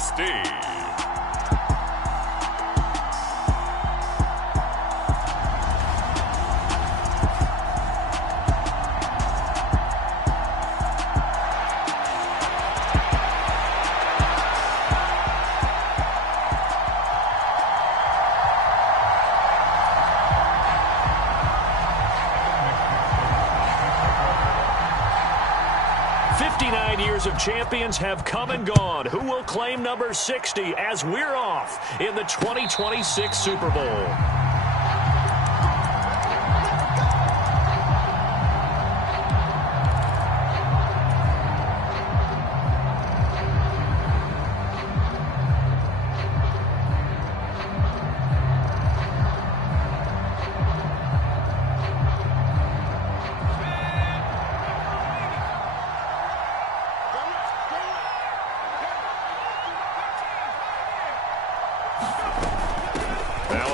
60. 59 years of champions have come and gone. Who will claim number 60 as we're off in the 2026 Super Bowl?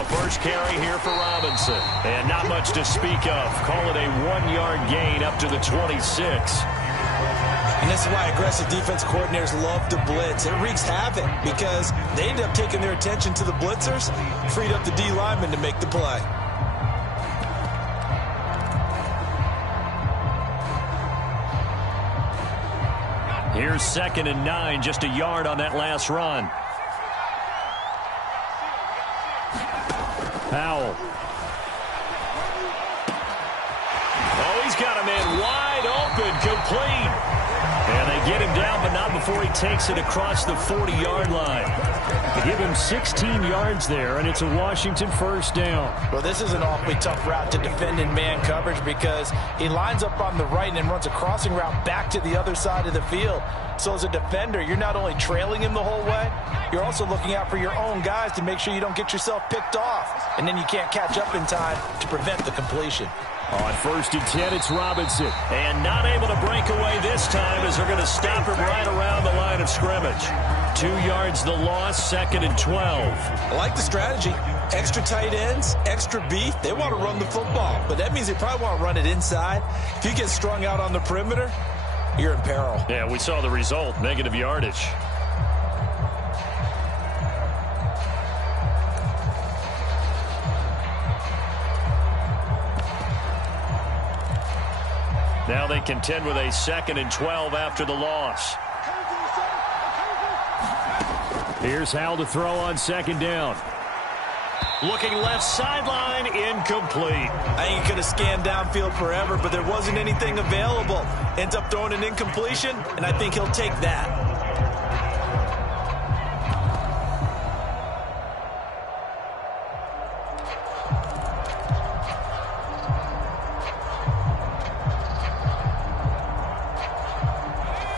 First carry here for Robinson. And not much to speak of. Call it a 1-yard gain up to the 26. And this is why aggressive defense coordinators love to blitz. It wreaks havoc because they end up taking their attention to the blitzers, freed up the D lineman to make the play. Here's 2nd and 9, just a yard on that last run. Powell. Oh, he's got a man wide open, complete. And they get him down, but not before he takes it across the 40-yard line. They give him 16 yards there, and it's a Washington first down. Well, this is an awfully tough route to defend in man coverage because he lines up on the right and then runs a crossing route back to the other side of the field. So as a defender, you're not only trailing him the whole way, you're also looking out for your own guys to make sure you don't get yourself picked off. And then you can't catch up in time to prevent the completion. On 1st and 10, it's Robinson. And not able to break away this time as they're going to stop him right around the line of scrimmage. 2 yards the loss, 2nd and 12. I like the strategy. Extra tight ends, extra beef. They want to run the football, but that means they probably want to run it inside. If you get strung out on the perimeter, you're in peril. Yeah, we saw the result, negative yardage. Now they contend with a 2nd and 12 after the loss. Here's Howell to throw on 2nd down. Looking left sideline, incomplete. I think he could have scanned downfield forever, but there wasn't anything available. Ends up throwing an incompletion, and I think he'll take that.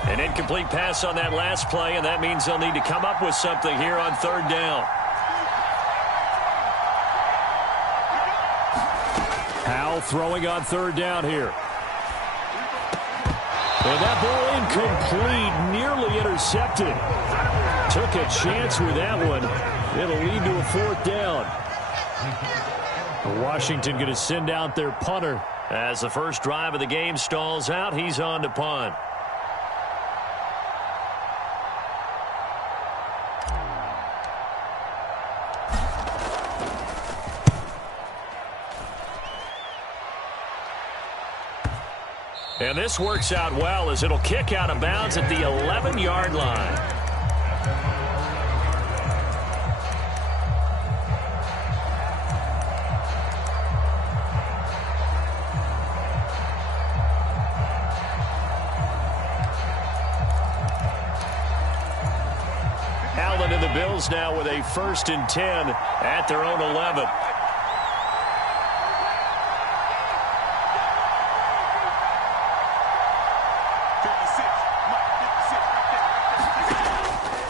An incomplete pass on that last play, and that means they'll need to come up with something here on 3rd down. Howell throwing on 3rd down here. And that ball incomplete, nearly intercepted. Took a chance with that one. It'll lead to a 4th down. Washington going to send out their punter. As the first drive of the game stalls out, he's on to punt. And this works out well as it'll kick out of bounds at the 11-yard line. Allen and the Bills now with a 1st and 10 at their own 11.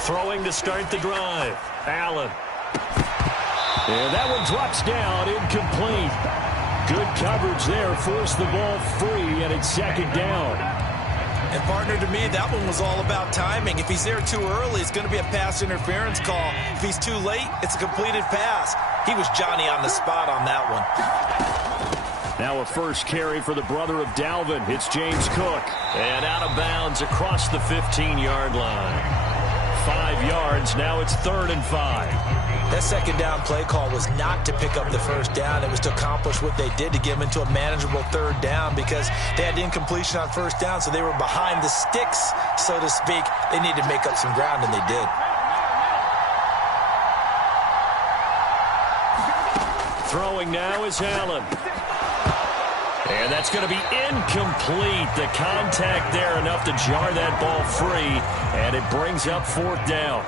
Throwing to start the drive. Allen. And that one drops down, incomplete. Good coverage there, forced the ball free, and it's 2nd down. And partner, to me, that one was all about timing. If he's there too early, it's going to be a pass interference call. If he's too late, it's a completed pass. He was Johnny on the spot on that one. Now a first carry for the brother of Dalvin. It's James Cook. And out of bounds across the 15-yard line. 5 of yards. Now it's 3rd and 5. That second down play call was not to pick up the first down. It was to accomplish what they did, to get them into a manageable 3rd down, because they had incompletion on first down, so they were behind the sticks, so to speak. They needed to make up some ground, and they did. Throwing now is Allen. And that's going to be incomplete. The contact there enough to jar that ball free, and it brings up 4th down.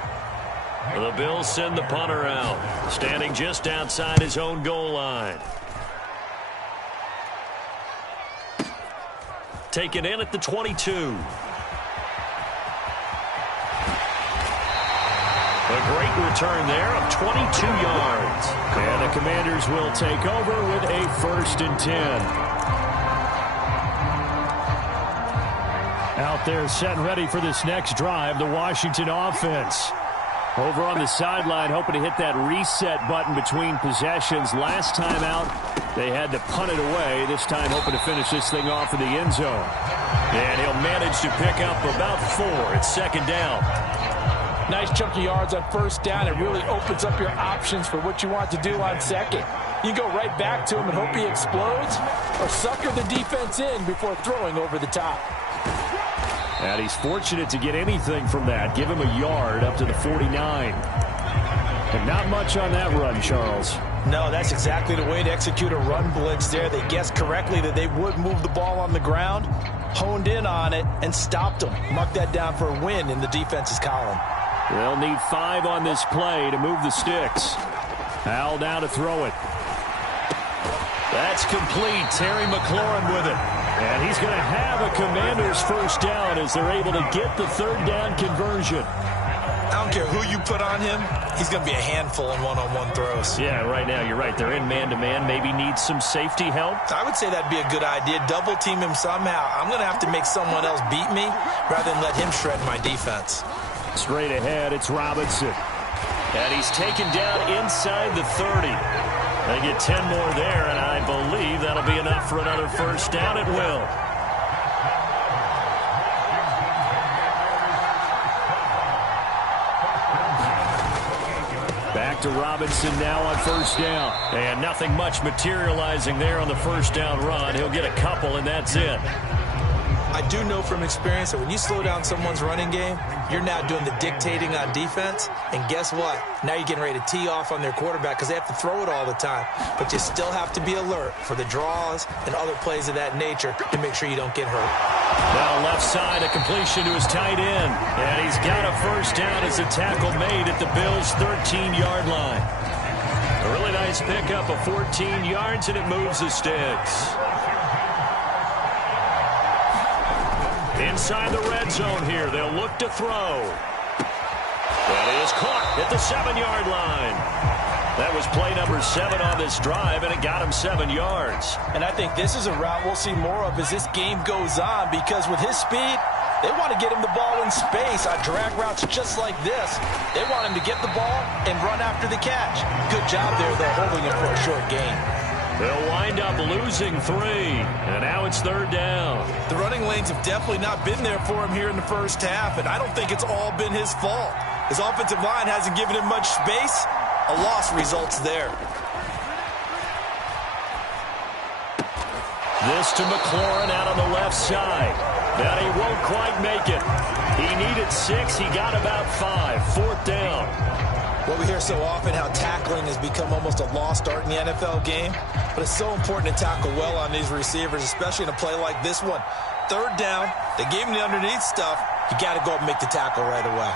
The Bills send the punter out, standing just outside his own goal line. Taken in at the 22. A great return there of 22 yards. And the Commanders will take over with a 1st and 10. Out there set and ready for this next drive, the Washington offense. Over on the sideline, hoping to hit that reset button between possessions. Last time out, they had to punt it away. This time, hoping to finish this thing off in the end zone. And he'll manage to pick up about 4. It's 2nd down. Nice chunk of yards on first down. It really opens up your options for what you want to do on second. You can go right back to him and hope he explodes, or sucker the defense in before throwing over the top. And he's fortunate to get anything from that. Give him a yard up to the 49. And not much on that run, Charles. No, that's exactly the way to execute a run blitz there. They guessed correctly that they would move the ball on the ground, honed in on it, and stopped them. Mark that down for a win in the defense's column. They'll need 5 on this play to move the sticks. Howell now to throw it. That's complete. Terry McLaurin with it. And he's going to have a Commanders first down as they're able to get the 3rd down conversion. I don't care who you put on him. He's going to be a handful in one-on-one throws. Yeah, right now you're right. They're in man-to-man. Maybe needs some safety help. I would say that'd be a good idea. Double team him somehow. I'm going to have to make someone else beat me rather than let him shred my defense. Straight ahead, it's Robinson. And he's taken down inside the 30. They get 10 more there, and I believe that'll be enough for another first down. It will. Back to Robinson now on first down. And nothing much materializing there on the first down run. He'll get a couple, and that's it. I do know from experience that when you slow down someone's running game, you're now doing the dictating on defense. And guess what? Now you're getting ready to tee off on their quarterback because they have to throw it all the time. But you still have to be alert for the draws and other plays of that nature to make sure you don't get hurt. Now left side, a completion to his tight end. And he's got a first down as a tackle made at the Bills' 13-yard line. A really nice pickup of 14 yards, and it moves the sticks. Inside the red zone here, they'll look to throw. That is caught at the 7-yard line. That was play number 7 on this drive, and it got him 7 yards. And I think this is a route we'll see more of as this game goes on, because with his speed, they want to get him the ball in space on drag routes just like this. They want him to get the ball and run after the catch. Good job there, though, holding him for a short gain. They'll wind up losing 3, and now it's 3rd down. The running lanes have definitely not been there for him here in the first half, and I don't think it's all been his fault. His offensive line hasn't given him much space. A loss results there. This to McLaurin out on the left side. But he won't quite make it. He needed 6. He got about 5. 4th down. Well, we hear so often how tackling has become almost a lost art in the NFL game. But it's so important to tackle well on these receivers, especially in a play like this one. 3rd down, they gave him the underneath stuff. You got to go up and make the tackle right away.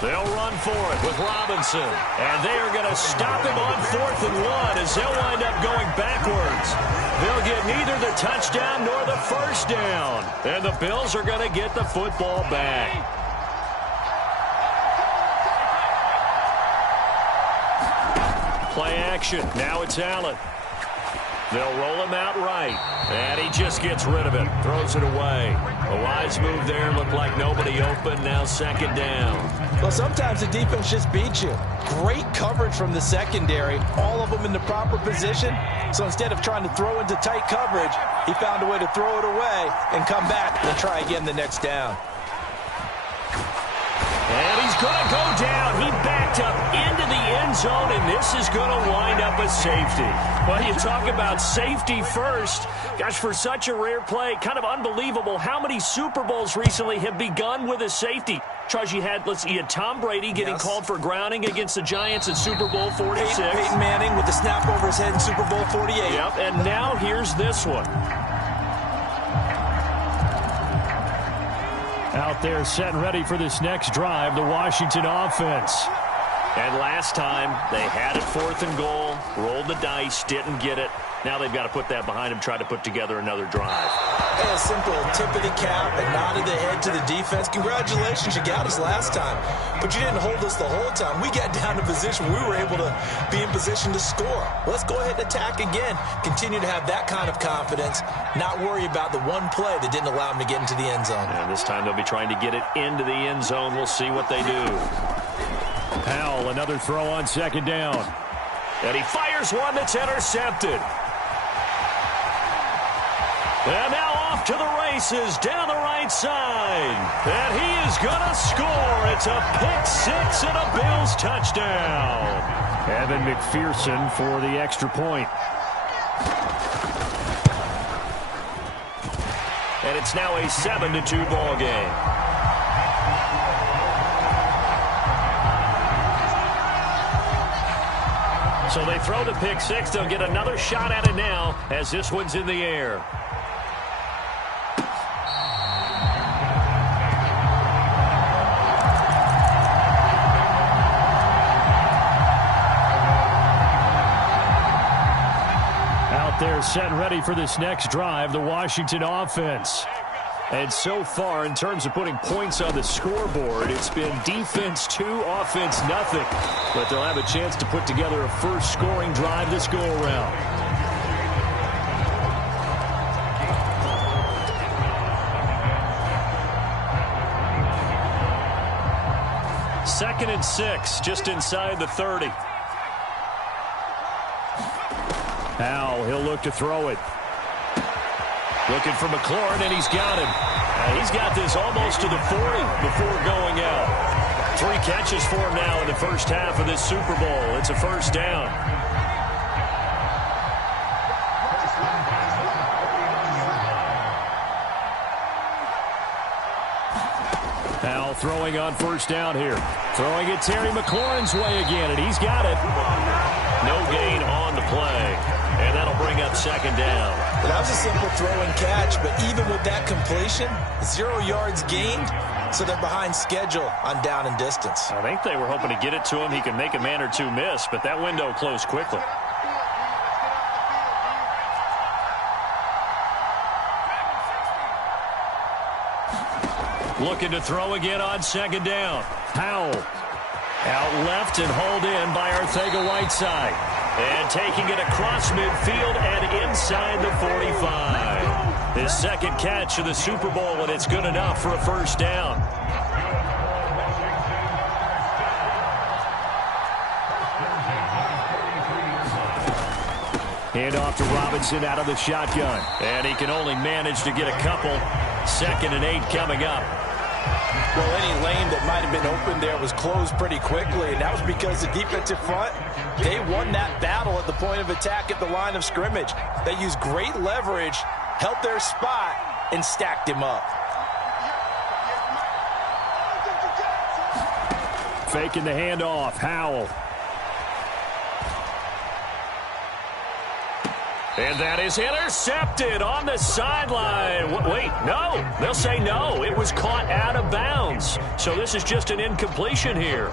They'll run for it with Robinson. And they are going to stop him on 4th and 1 as they'll wind up going backwards. They'll get neither the touchdown nor the first down. And the Bills are going to get the football back. Play action. Now it's Allen. They'll roll him out right. And he just gets rid of it. Throws it away. A wise move there. Looked like nobody open. Now second down. Well, sometimes the defense just beats you. Great coverage from the secondary. All of them in the proper position. So instead of trying to throw into tight coverage, he found a way to throw it away and come back and try again the next down. And he's going to go down. He backed up into the end zone, and this is going to wind up a safety. Well, you talk about safety first. Gosh, for such a rare play, kind of unbelievable how many Super Bowls recently have begun with a safety. Charles, you had Tom Brady getting called for grounding against the Giants in Super Bowl 46. Peyton Manning with the snap over his head in Super Bowl 48. Yep, and now here's this one. Out there set and ready for this next drive, the Washington offense. And last time, they had it 4th and goal, rolled the dice, didn't get it. Now they've got to put that behind them, try to put together another drive. A simple tip of the cap, a nod of the head to the defense. Congratulations, you got us last time. But you didn't hold us the whole time. We got down to position. We were able to be in position to score. Let's go ahead and attack again. Continue to have that kind of confidence. Not worry about the one play that didn't allow them to get into the end zone. And this time they'll be trying to get it into the end zone. We'll see what they do. Powell, another throw on second down. And he fires one that's intercepted. And now off to the races down the right side. And he is going to score. It's a pick-6 and a Bills touchdown. Evan McPherson for the extra point. And it's now a 7-2 ball game. So they throw the pick-6. They'll get another shot at it now as this one's in the air. They're set and ready for this next drive, the Washington offense. And so far, in terms of putting points on the scoreboard, it's been defense 2, offense nothing. But they'll have a chance to put together a first scoring drive this go-around. Second and 6, just inside the 30. Now he'll look to throw it. Looking for McLaurin, and he's got him. He's got this almost to the 40 before going out. 3 catches for him now in the first half of this Super Bowl. It's a first down. Now throwing on first down here. Throwing it Terry McLaurin's way again, and he's got it. No gain on the play. And that'll bring up second down. That was a simple throw and catch, but even with that completion, 0 yards gained, so they're behind schedule on down and distance. I think they were hoping to get it to him. He can make a man or two miss, but that window closed quickly. Looking to throw again on second down. Powell out left and hauled in by Arcega-Whiteside. And taking it across midfield and inside the 45. His second catch of the Super Bowl, and it's good enough for a first down. Hand off to Robinson out of the shotgun. And he can only manage to get a couple. 2nd and 8 coming up. Well, any lane that might have been open there was closed pretty quickly, and that was because the defensive front, they won that battle at the point of attack at the line of scrimmage. They used great leverage, held their spot, and stacked him up. Faking the handoff, Howell. And that is intercepted on the sideline. Wait, no. They'll say no. It was caught out of bounds. So this is just an incompletion here.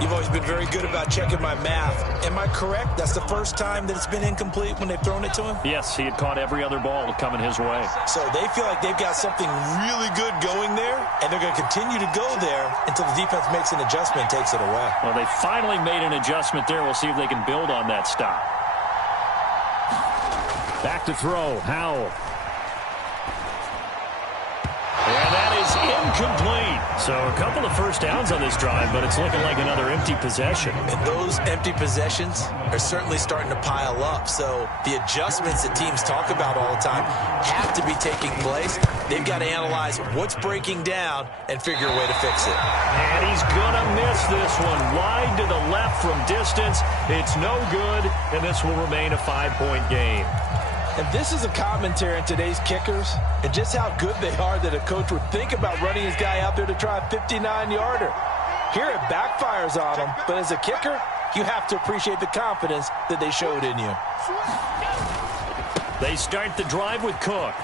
You've always been very good about checking my math. Am I correct? That's the first time that it's been incomplete when they've thrown it to him? Yes, he had caught every other ball coming his way. So they feel like they've got something really good going there, and they're going to continue to go there until the defense makes an adjustment and takes it away. Well, they finally made an adjustment there. We'll see if they can build on that stop. Back to throw, Howell. And that is incomplete. So a couple of first downs on this drive, but it's looking like another empty possession. And those empty possessions are certainly starting to pile up. So the adjustments that teams talk about all the time have to be taking place. They've got to analyze what's breaking down and figure a way to fix it. And he's going to miss this one. Wide to the left from distance. It's no good, and this will remain a 5-point game. And this is a commentary on today's kickers and just how good they are that a coach would think about running his guy out there to try a 59-yarder. Here it backfires on him, but as a kicker, you have to appreciate the confidence that they showed in you. They start the drive with Cook.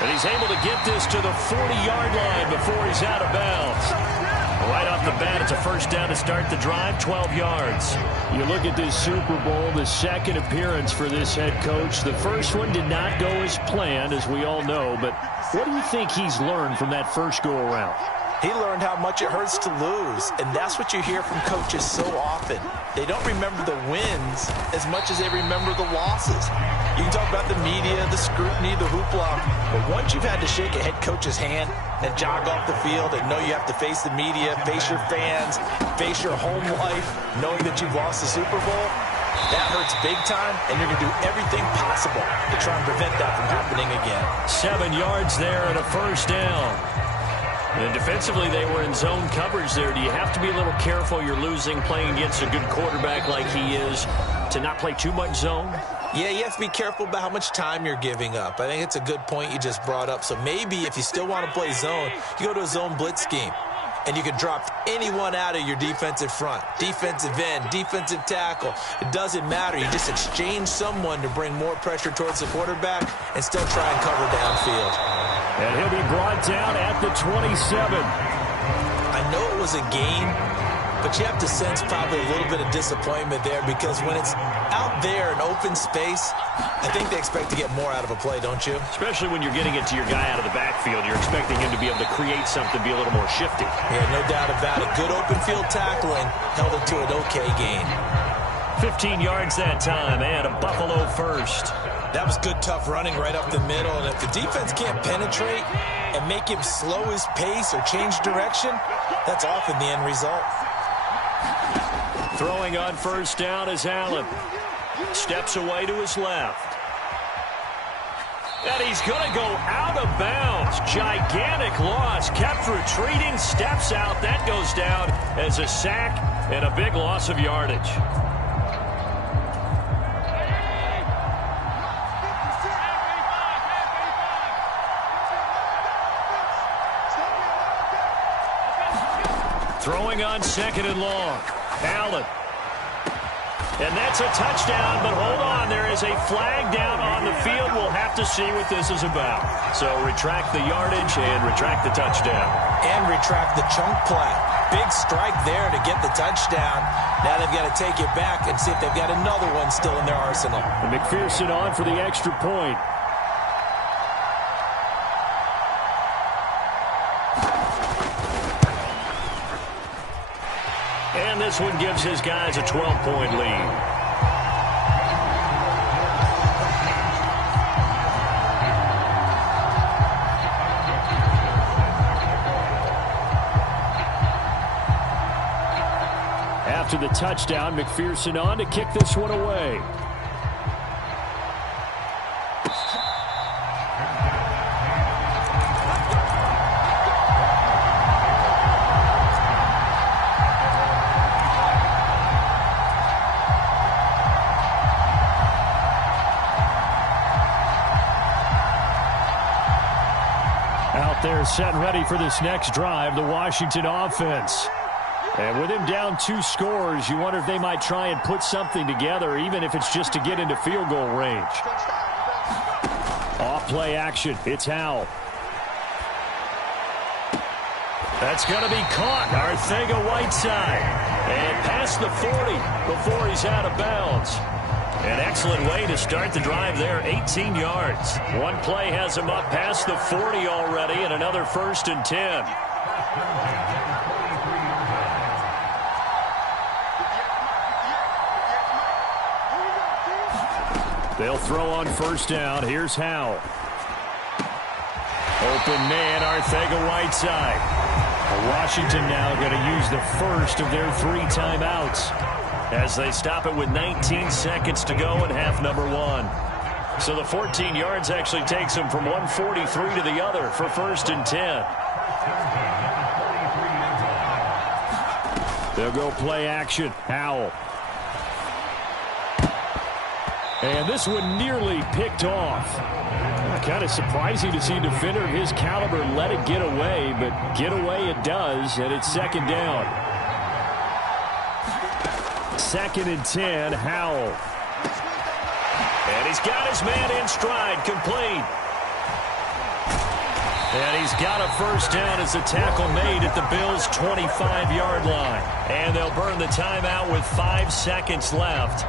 And he's able to get this to the 40-yard line before he's out of bounds. Right off the bat, it's a first down to start the drive, 12 yards. You look at this Super Bowl, the second appearance for this head coach. The first one did not go as planned, as we all know. But what do you think he's learned from that first go-around? He learned how much it hurts to lose, and that's what you hear from coaches so often. They don't remember the wins as much as they remember the losses. You can talk about the media, the scrutiny, the hoopla, but once you've had to shake a head coach's hand and jog off the field and know you have to face the media, face your fans, face your home life, knowing that you've lost the Super Bowl, that hurts big time, and you're going to do everything possible to try and prevent that from happening again. 7 yards there and a first down. And defensively, they were in zone coverage there. Do you have to be a little careful? You're losing, playing against a good quarterback like he is, to not play too much zone? Yeah, you have to be careful about how much time you're giving up. I think it's a good point you just brought up. So maybe if you still want to play zone, you go to a zone blitz scheme. And you can drop anyone out of your defensive front. Defensive end, defensive tackle. It doesn't matter. You just exchange someone to bring more pressure towards the quarterback and still try and cover downfield. And he'll be brought down at the 27. I know it was a game, but you have to sense probably a little bit of disappointment there because when it's out there in open space, I think they expect to get more out of a play, don't you? Especially when you're getting it to your guy out of the backfield. You're expecting him to be able to create something, be a little more shifty. Yeah, no doubt about it. Good open field tackling held it to an okay gain. 15 yards that time, and a Buffalo first. That was good, tough running right up the middle. And if the defense can't penetrate and make him slow his pace or change direction, that's often the end result. Throwing on first down is Allen. Steps away to his left. And he's going to go out of bounds. Gigantic loss. Kept retreating. Steps out. That goes down as a sack and a big loss of yardage. Throwing on second and long. Allen. And that's a touchdown, but hold on. There is a flag down on the field. We'll have to see what this is about. So retract the yardage and retract the touchdown. And retract the chunk play. Big strike there to get the touchdown. Now they've got to take it back and see if they've got another one still in their arsenal. And McPherson on for the extra point. And this one gives his guys a 12-point lead. After the touchdown, McPherson on to kick this one away. Out there set and ready for this next drive, the Washington offense. And with him down 2 scores, you wonder if they might try and put something together, even if it's just to get into field goal range. Off play action. It's Howell. That's going to be caught. Arcega-Whiteside. And past the 40 before he's out of bounds. An excellent way to start the drive there, 18 yards. One play has him up past the 40 already, and another 1st and 10. They'll throw on 1st down. Here's Howell. Open man, Arcega-Whiteside. Washington now going to use the first of their 3 timeouts as they stop it with 19 seconds to go in half number 1. So the 14 yards actually takes them from 143 to the other for 1st and 10. They'll go play action. Howell. And this one nearly picked off. Kind of surprising to see a defender of his caliber let it get away, but get away it does, and it's 2nd down. 2nd and 10, Howell. And he's got his man in stride, complete. And he's got a 1st down as the tackle made at the Bills' 25-yard line. And they'll burn the timeout with 5 seconds left.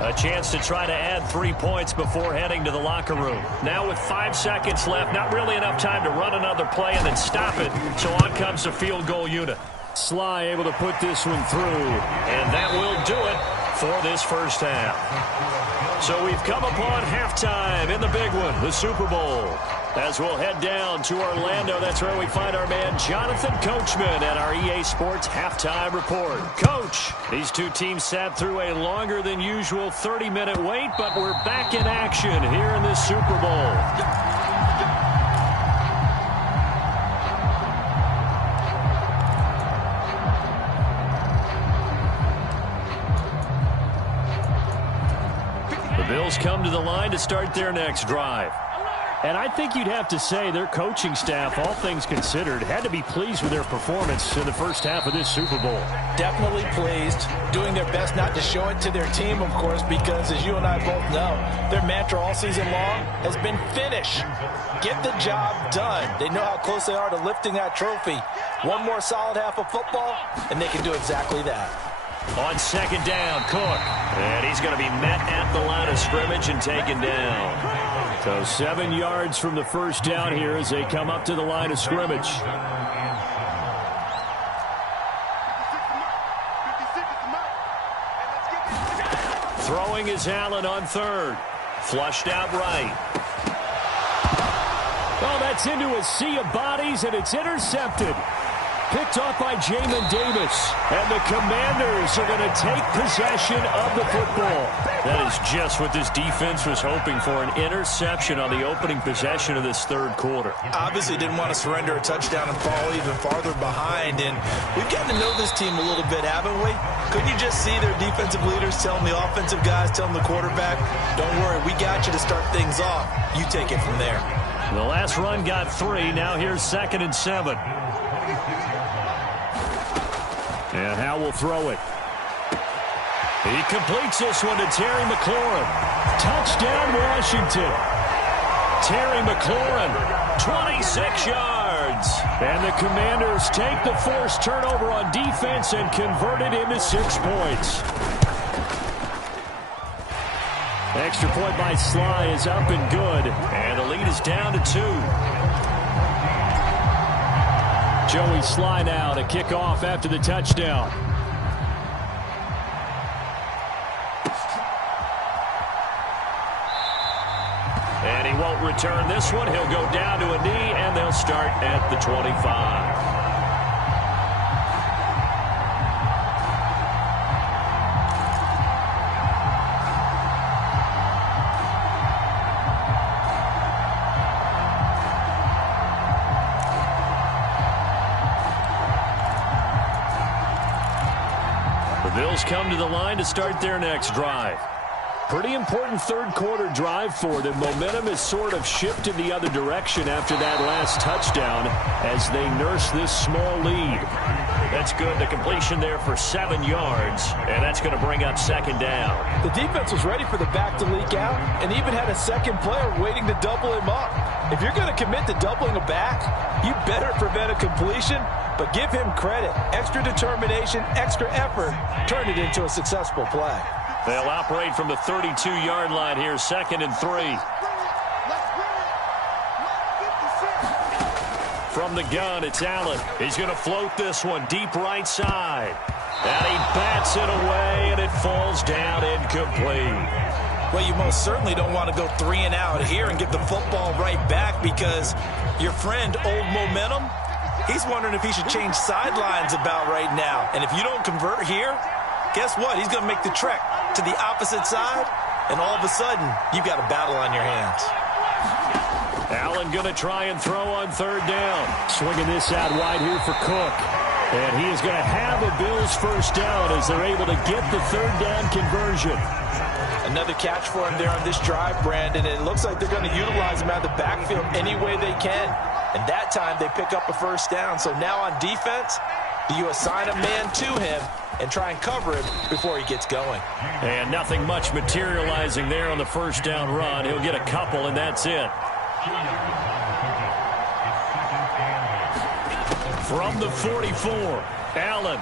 A chance to try to add 3 points before heading to the locker room. Now with 5 seconds left, not really enough time to run another play and then stop it. So on comes the field goal unit. Sly able to put this one through. And that will do it for this 1st half. So we've come upon halftime in the big one, the Super Bowl. As we'll head down to Orlando, that's where we find our man Jonathan Coachman at our EA Sports Halftime Report. Coach, these 2 teams sat through a longer than usual 30-minute wait, but we're back in action here in this Super Bowl. The Bills come to the line to start their next drive. And I think you'd have to say their coaching staff, all things considered, had to be pleased with their performance in the 1st half of this Super Bowl. Definitely pleased, doing their best not to show it to their team, of course, because as you and I both know, their mantra all season long has been finish. Get the job done. They know how close they are to lifting that trophy. One more solid half of football, and they can do exactly that. On 2nd down, Cook. And he's going to be met at the line of scrimmage and taken down. So 7 yards from the 1st down here as they come up to the line of scrimmage. Throwing is Allen on 3rd. Flushed out right. Oh, that's into a sea of bodies, and it's intercepted. Picked off by Jamin Davis. And the Commanders are going to take possession of the football. That is just what this defense was hoping for, an interception on the opening possession of this 3rd quarter. Obviously didn't want to surrender a touchdown and fall even farther behind. And we've gotten to know this team a little bit, haven't we? Couldn't you just see their defensive leaders telling the offensive guys, telling the quarterback, don't worry, we got you to start things off. You take it from there. The last run got 3. Now here's 2nd and 7. And Howell will throw it. He completes this one to Terry McLaurin. Touchdown, Washington. Terry McLaurin, 26 yards. And the Commanders take the forced turnover on defense and convert it into 6 points. Extra point by Sly is up and good. And the lead is down to 2. Joey Sly now to kick off after the touchdown. And he won't return this one. He'll go down to a knee, and they'll start at the 25. Bills come to the line to start their next drive. Pretty important 3rd quarter drive for them. Momentum has sort of shifted the other direction after that last touchdown as they nurse this small lead. That's good. The completion there for 7 yards, and that's going to bring up 2nd down. The defense was ready for the back to leak out and even had a second player waiting to double him up. If you're going to commit to doubling a back, you better prevent a completion But give him credit. Extra determination, extra effort, turned it into a successful play. They'll operate from the 32-yard line here, 2nd and 3. From the gun, it's Allen. He's going to float this one deep right side. And he bats it away, and it falls down incomplete. Well, you most certainly don't want to go 3 and out here and get the football right back, because your friend, Old Momentum, he's wondering if he should change sidelines about right now. And if you don't convert here, guess what? He's going to make the trek to the opposite side, and all of a sudden, you've got a battle on your hands. Allen going to try and throw on 3rd down. Swinging this out wide here for Cook. And he is going to have a Bills first down as they're able to get the 3rd down conversion. Another catch for him there on this drive, Brandon. And it looks like they're going to utilize him out of the backfield any way they can. And that time they pick up a first down. So now on defense, you assign a man to him and try and cover him before he gets going. And nothing much materializing there on the first down run. He'll get a couple, and that's it. From the 44, Allen.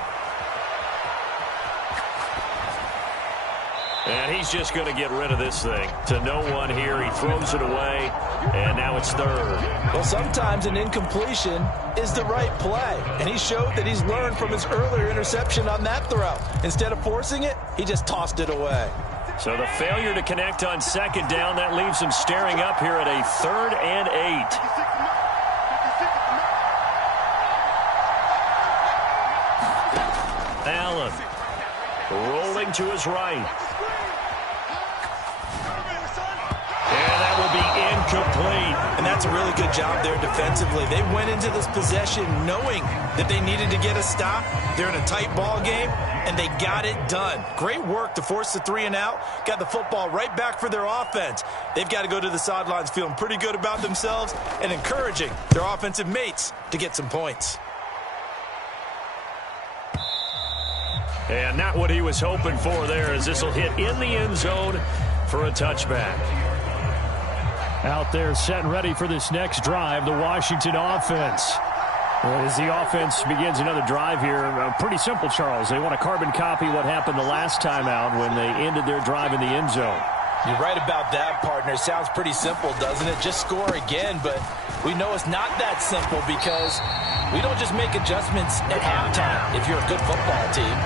And he's just going to get rid of this thing. To no one here. He throws it away, and now it's 3rd. Well, sometimes an incompletion is the right play. And he showed that he's learned from his earlier interception on that throw. Instead of forcing it, he just tossed it away. So the failure to connect on 2nd down, that leaves him staring up here at a 3rd and 8. Allen rolling to his right. And that will be incomplete. And that's a really good job there defensively. They went into this possession knowing that they needed to get a stop. They're in a tight ball game, and they got it done. Great work to force the 3 and out. Got the football right back for their offense. They've got to go to the sidelines feeling pretty good about themselves and encouraging their offensive mates to get some points. And not what he was hoping for there, as this will hit in the end zone for a touchback. Out there set and ready for this next drive, the Washington offense. As the offense begins another drive here, pretty simple, Charles. They want to carbon copy what happened the last time out when they ended their drive in the end zone. You're right about that, partner. Sounds pretty simple, doesn't it? Just score again, but we know it's not that simple, because we don't just make adjustments at halftime if you're a good football team.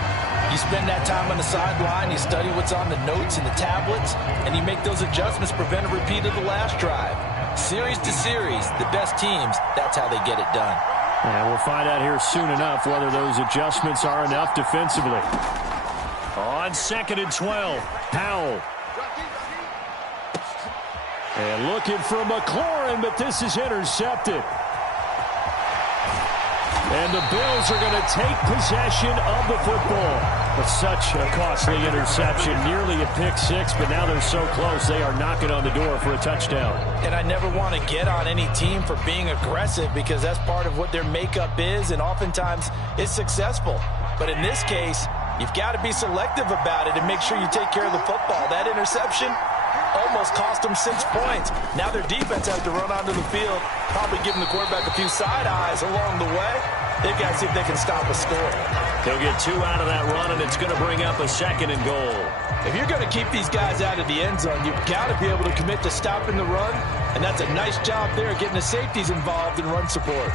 You spend that time on the sideline, you study what's on the notes and the tablets, and you make those adjustments, prevent a repeat of the last drive. Series to series, the best teams, that's how they get it done. And we'll find out here soon enough whether those adjustments are enough defensively. On 2nd and 12, Powell. And looking for McLaurin, but this is intercepted. And the Bills are going to take possession of the football. But such a costly interception, nearly a pick six, but now they're so close they are knocking on the door for a touchdown. And I never want to get on any team for being aggressive, because that's part of what their makeup is, and oftentimes it's successful. But in this case, you've got to be selective about it and make sure you take care of the football. That interception almost cost them 6 points. Now their defense has to run onto the field, probably giving the quarterback a few side eyes along the way. They've got to see if they can stop a score. They'll get 2 out of that run, and it's going to bring up a 2nd and goal. If you're going to keep these guys out of the end zone, you've got to be able to commit to stopping the run, and that's a nice job there, getting the safeties involved in run support.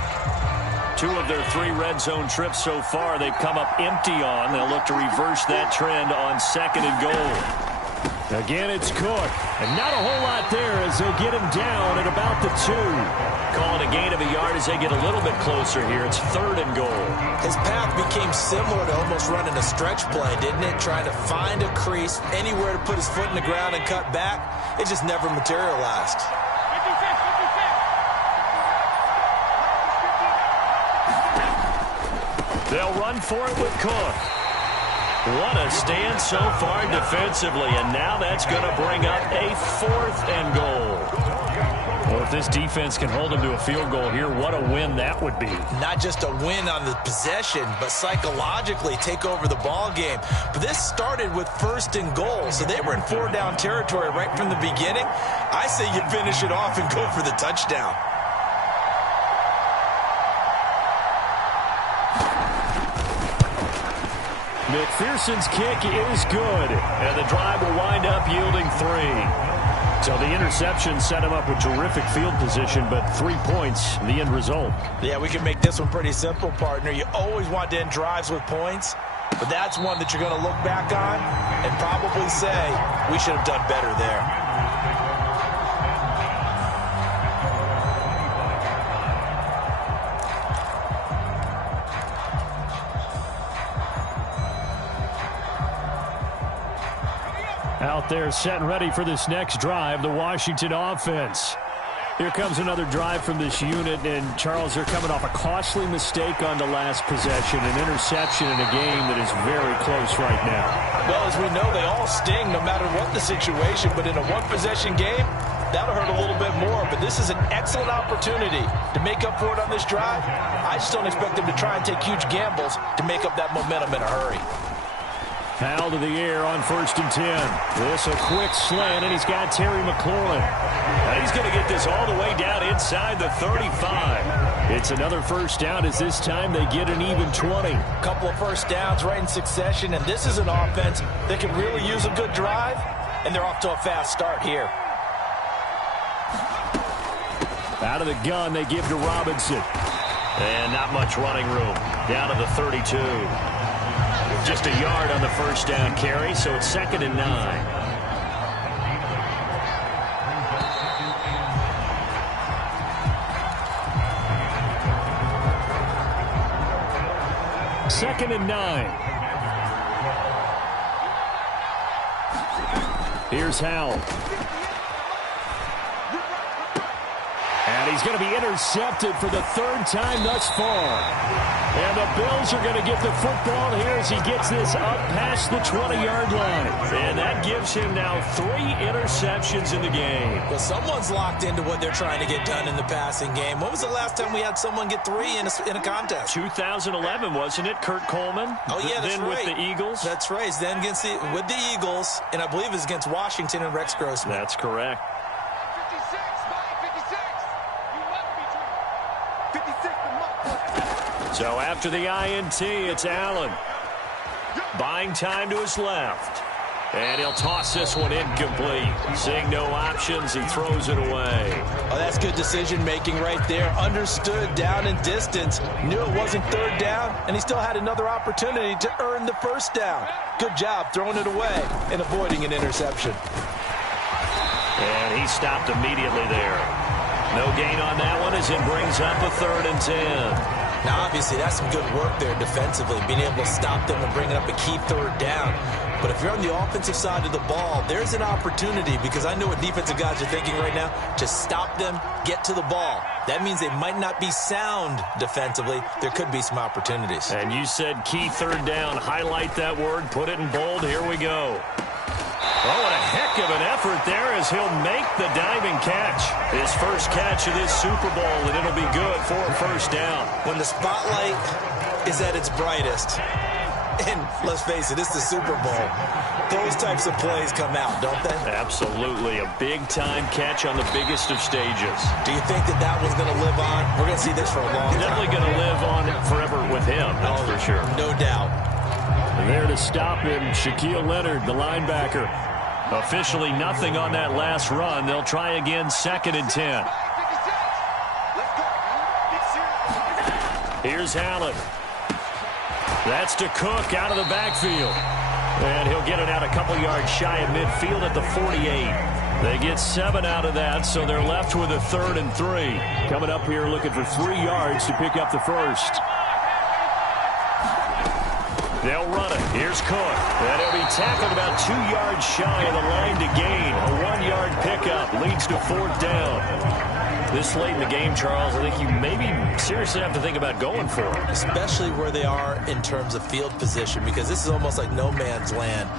2 of their 3 red zone trips so far, they've come up empty on. They'll look to reverse that trend on 2nd and goal. Again, it's Cook. And not a whole lot there as they'll get him down at about the 2. Calling a gain of a yard as they get a little bit closer here. It's 3rd and goal. His path became similar to almost running a stretch play, didn't it? Trying to find a crease, anywhere to put his foot in the ground and cut back. It just never materialized. They'll run for it with Cook. What a stand so far defensively, and now that's going to bring up a 4th and goal. Well, if this defense can hold them to a field goal here, what a win that would be. Not just a win on the possession, but psychologically take over the ball game. But this started with 1st and goal, so they were in 4-down territory right from the beginning. I say you finish it off and go for the touchdown. McPherson's kick is good, and the drive will wind up yielding 3. So the interception set him up with terrific field position, but 3 points, the end result. Yeah, we can make this one pretty simple, partner. You always want to end drives with points, but that's one that you're going to look back on and probably say, we should have done better there. Out there set and ready for this next drive, the Washington offense. Here comes another drive from this unit, and Charles, they're coming off a costly mistake on the last possession, an interception in a game that is very close right now. Well, as we know, they all sting no matter what the situation, but in a one-possession game, that'll hurt a little bit more. But this is an excellent opportunity to make up for it on this drive. I just don't expect them to try and take huge gambles to make up that momentum in a hurry. Foul to the air on 1st and 10. This a quick slant, and he's got Terry McLaurin. Now he's going to get this all the way down inside the 35. It's another first down as this time they get an even 20. Couple of first downs right in succession, and this is an offense that can really use a good drive, and they're off to a fast start here. Out of the gun, they give to Robinson. And not much running room. Down to the 32. Just a yard on the first down carry, so it's 2nd and 9. Second and 9. Here's Howell. And he's going to be intercepted for the 3rd time thus far. And the Bills are going to get the football here as he gets this up past the 20-yard line. And that gives him now 3 interceptions in the game. Well, someone's locked into what they're trying to get done in the passing game. When was the last time we had someone get 3 in a contest? 2011, wasn't it? Kurt Coleman? Oh, yeah, that's then right. With the Eagles? That's right. Then with the Eagles, and I believe it was against Washington and Rex Grossman. That's correct. So after the INT, it's Allen. Buying time to his left. And he'll toss this one incomplete. Seeing no options, he throws it away. Oh, that's good decision-making right there. Understood down and distance. Knew it wasn't 3rd down, and he still had another opportunity to earn the 1st down. Good job throwing it away and avoiding an interception. And he stopped immediately there. No gain on that one as it brings up a 3rd and 10. Now, obviously, that's some good work there defensively, being able to stop them and bring it up a key 3rd down. But if you're on the offensive side of the ball, there's an opportunity, because I know what defensive guys are thinking right now, to stop them, get to the ball. That means they might not be sound defensively. There could be some opportunities. And you said key 3rd down. Highlight that word, put it in bold. Here we go. Oh, what a heck of an effort there as he'll make the diving catch. His first catch of this Super Bowl, and it'll be good for a 1st down. When the spotlight is at its brightest, and let's face it, it's the Super Bowl, those types of plays come out, don't they? Absolutely. A big-time catch on the biggest of stages. Do you think that that one's going to live on? We're going to see this for a long time. Definitely going to live on forever with him, that's for sure. No doubt. And there to stop him, Shaquille Leonard, the linebacker. Officially nothing on that last run. They'll try again, 2nd and 10. Here's Allen. That's to Cook out of the backfield. And he'll get it out a couple yards shy of midfield at the 48. They get 7 out of that, so they're left with a 3rd and 3. Coming up here looking for 3 yards to pick up the 1st. They'll run it. Here's Cook. And he'll be tackled about 2 yards shy of the line to gain. A 1-yard pickup leads to 4th down. This late in the game, Charles, I think you maybe seriously have to think about going for it. Especially where they are in terms of field position, because this is almost like no man's land.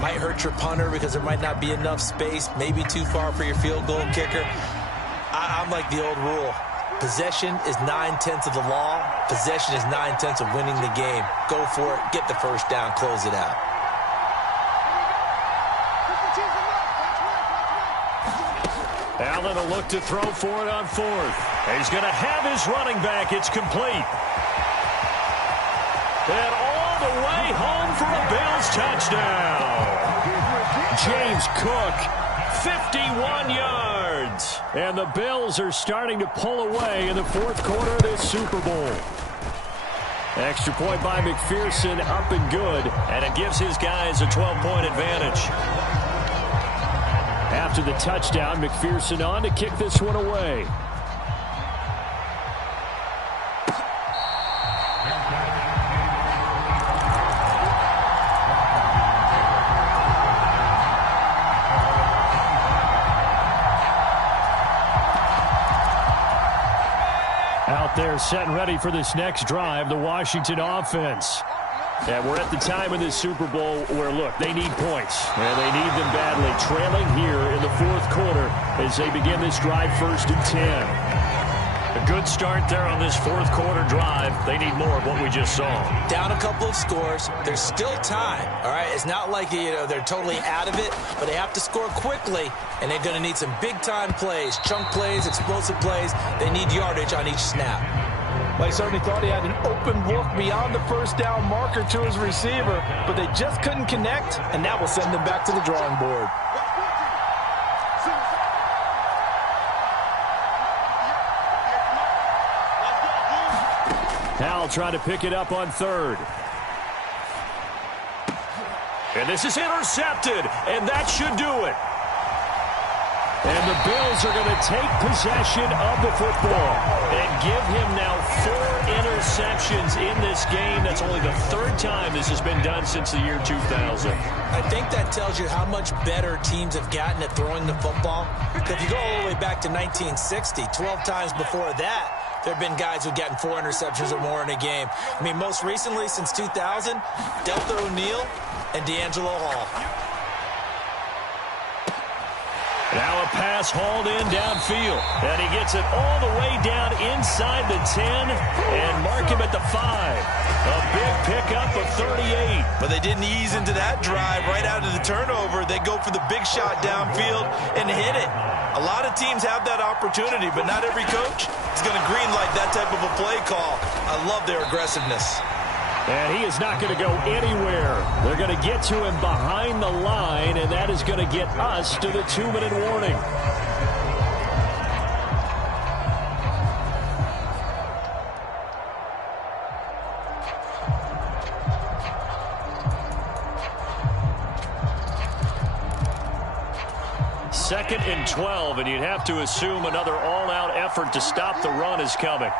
Might hurt your punter because there might not be enough space, maybe too far for your field goal kicker. I'm like the old rule. Possession is 9/10 of the law. Possession is 9/10 of winning the game. Go for it. Get the 1st down. Close it out. Allen will look to throw for it on 4th. He's going to have his running back. It's complete. And all the way home for a Bills touchdown. James Cook, 51 yards. And the Bills are starting to pull away in the fourth quarter of this Super Bowl. Extra point by McPherson, up and good. And it gives his guys a 12-point advantage. After the touchdown, McPherson on to kick this one away. Out there set and ready for this next drive, the Washington offense. And we're at the time in this Super Bowl where, look, they need points. And they need them badly. Trailing here in the fourth quarter as they begin this drive, 1st and 10. A good start there on this fourth quarter drive. They need more of what we just saw. Down a couple of scores. There's still time, all right? It's not like, they're totally out of it, but they have to score quickly, and they're going to need some big-time plays, chunk plays, explosive plays. They need yardage on each snap. Well, he certainly thought he had an open look beyond the first down marker to his receiver, but they just couldn't connect, and that will send them back to the drawing board. Howell trying to pick it up on 3rd. And this is intercepted, and that should do it. And the Bills are going to take possession of the football and give him now 4 interceptions in this game. That's only the 3rd time this has been done since the year 2000. I think that tells you how much better teams have gotten at throwing the football. If you go all the way back to 1960, 12 times before that, there have been guys who've gotten 4 interceptions or more in a game. I mean, most recently, since 2000, Deltha O'Neal and D'Angelo Hall. Now a pass hauled in downfield. And he gets it all the way down inside the 10 and mark him at the 5. A big pickup of 38. But they didn't ease into that drive right out of the turnover. They go for the big shot downfield and hit it. A lot of teams have that opportunity, but not every coach is going to greenlight that type of a play call. I love their aggressiveness. And he is not going to go anywhere. They're going to get to him behind the line, and that is going to get us to the 2-minute warning. Second and 12, and you'd have to assume another all-out effort to stop the run is coming.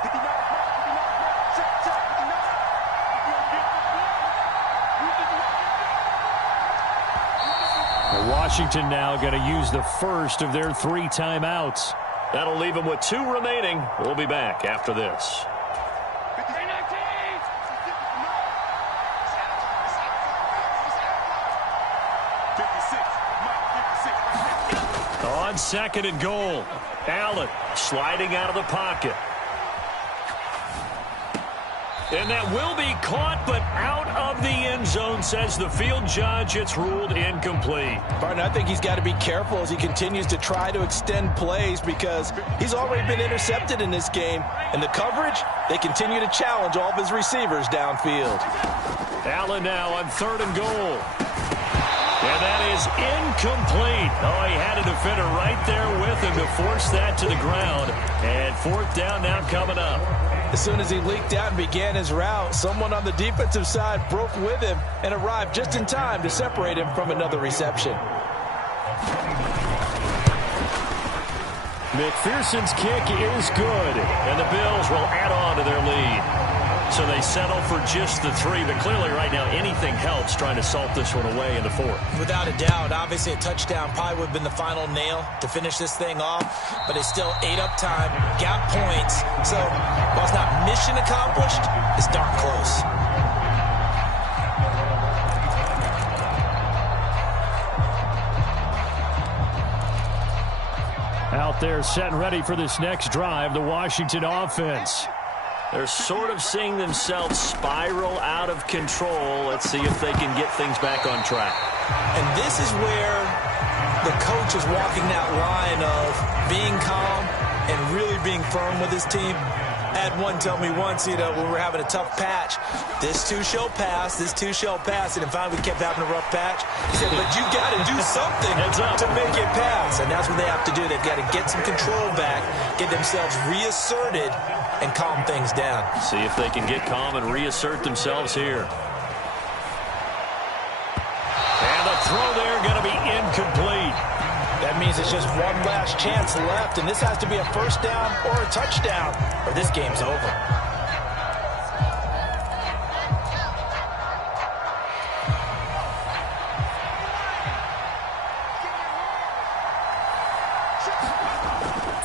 Washington now going to use the first of their 3 timeouts. That'll leave them with 2 remaining. We'll be back after this. On 2nd and goal, Allen sliding out of the pocket. And that will be caught, but out of the end zone, says the field judge. It's ruled incomplete. Partner, I think he's got to be careful as he continues to try to extend plays because he's already been intercepted in this game. And the coverage, they continue to challenge all of his receivers downfield. Allen now on 3rd and goal. And that is incomplete. Oh, he had a defender right there with him to force that to the ground. And 4th down now coming up. As soon as he leaked out and began his route, someone on the defensive side broke with him and arrived just in time to separate him from another reception. McPherson's kick is good, and the Bills will add on to their lead. So they settle for just the 3, but clearly right now anything helps trying to salt this one away in the 4th. Without a doubt, obviously a touchdown probably would have been the final nail to finish this thing off, but it's still ate up time, got points. So while it's not mission accomplished, it's darn close. Out there set and ready for this next drive, the Washington offense. They're sort of seeing themselves spiral out of control. Let's see if they can get things back on track. And this is where the coach is walking that line of being calm and really being firm with his team. Had one tell me once, when we're having a tough patch, this too shall pass, this too shall pass. And finally we kept having a rough patch. He said, but you got to do something to make it pass. And that's what they have to do. They've got to get some control back, get themselves reasserted, and calm things down. See if they can get calm and reassert themselves here. And the throw there going to be incomplete. That means it's just one last chance left, and this has to be a first down or a touchdown, or this game's over.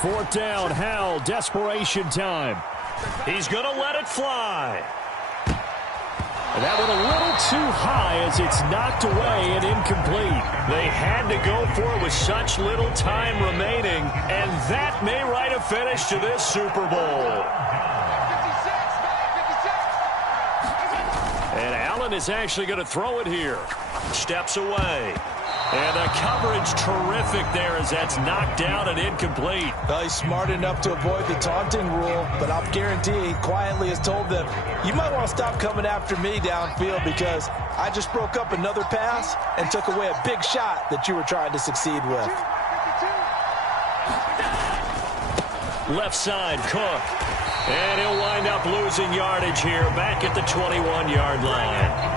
Fourth down, Howell, desperation time. He's going to let it fly. And that one a little too high as it's knocked away and incomplete. They had to go for it with such little time remaining, and that may write a finish to this Super Bowl. And Allen is actually going to throw it here. Steps away. And the coverage terrific there as that's knocked down and incomplete. Well, he's smart enough to avoid the taunting rule, but I'll guarantee he quietly has told them, you might want to stop coming after me downfield because I just broke up another pass and took away a big shot that you were trying to succeed with. Left side, Cook. And he'll wind up losing yardage here back at the 21-yard line.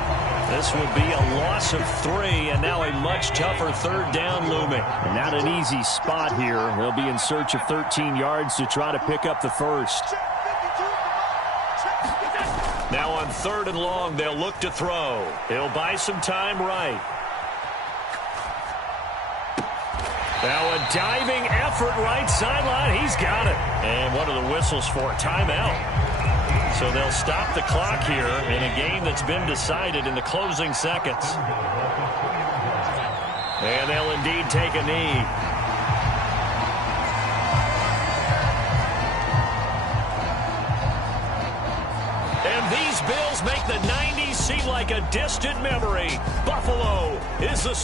This will be a loss of 3, and now a much tougher third down looming. And not an easy spot here. They'll be in search of 13 yards to try to pick up the first. Now on 3rd and long, they'll look to throw. He'll buy some time right. Now a diving effort right sideline. He's got it. And what are the whistles for? Timeout. So they'll stop the clock here in a game that's been decided in the closing seconds. And they'll indeed take a knee. And these Bills make the 90s seem like a distant memory. Buffalo is the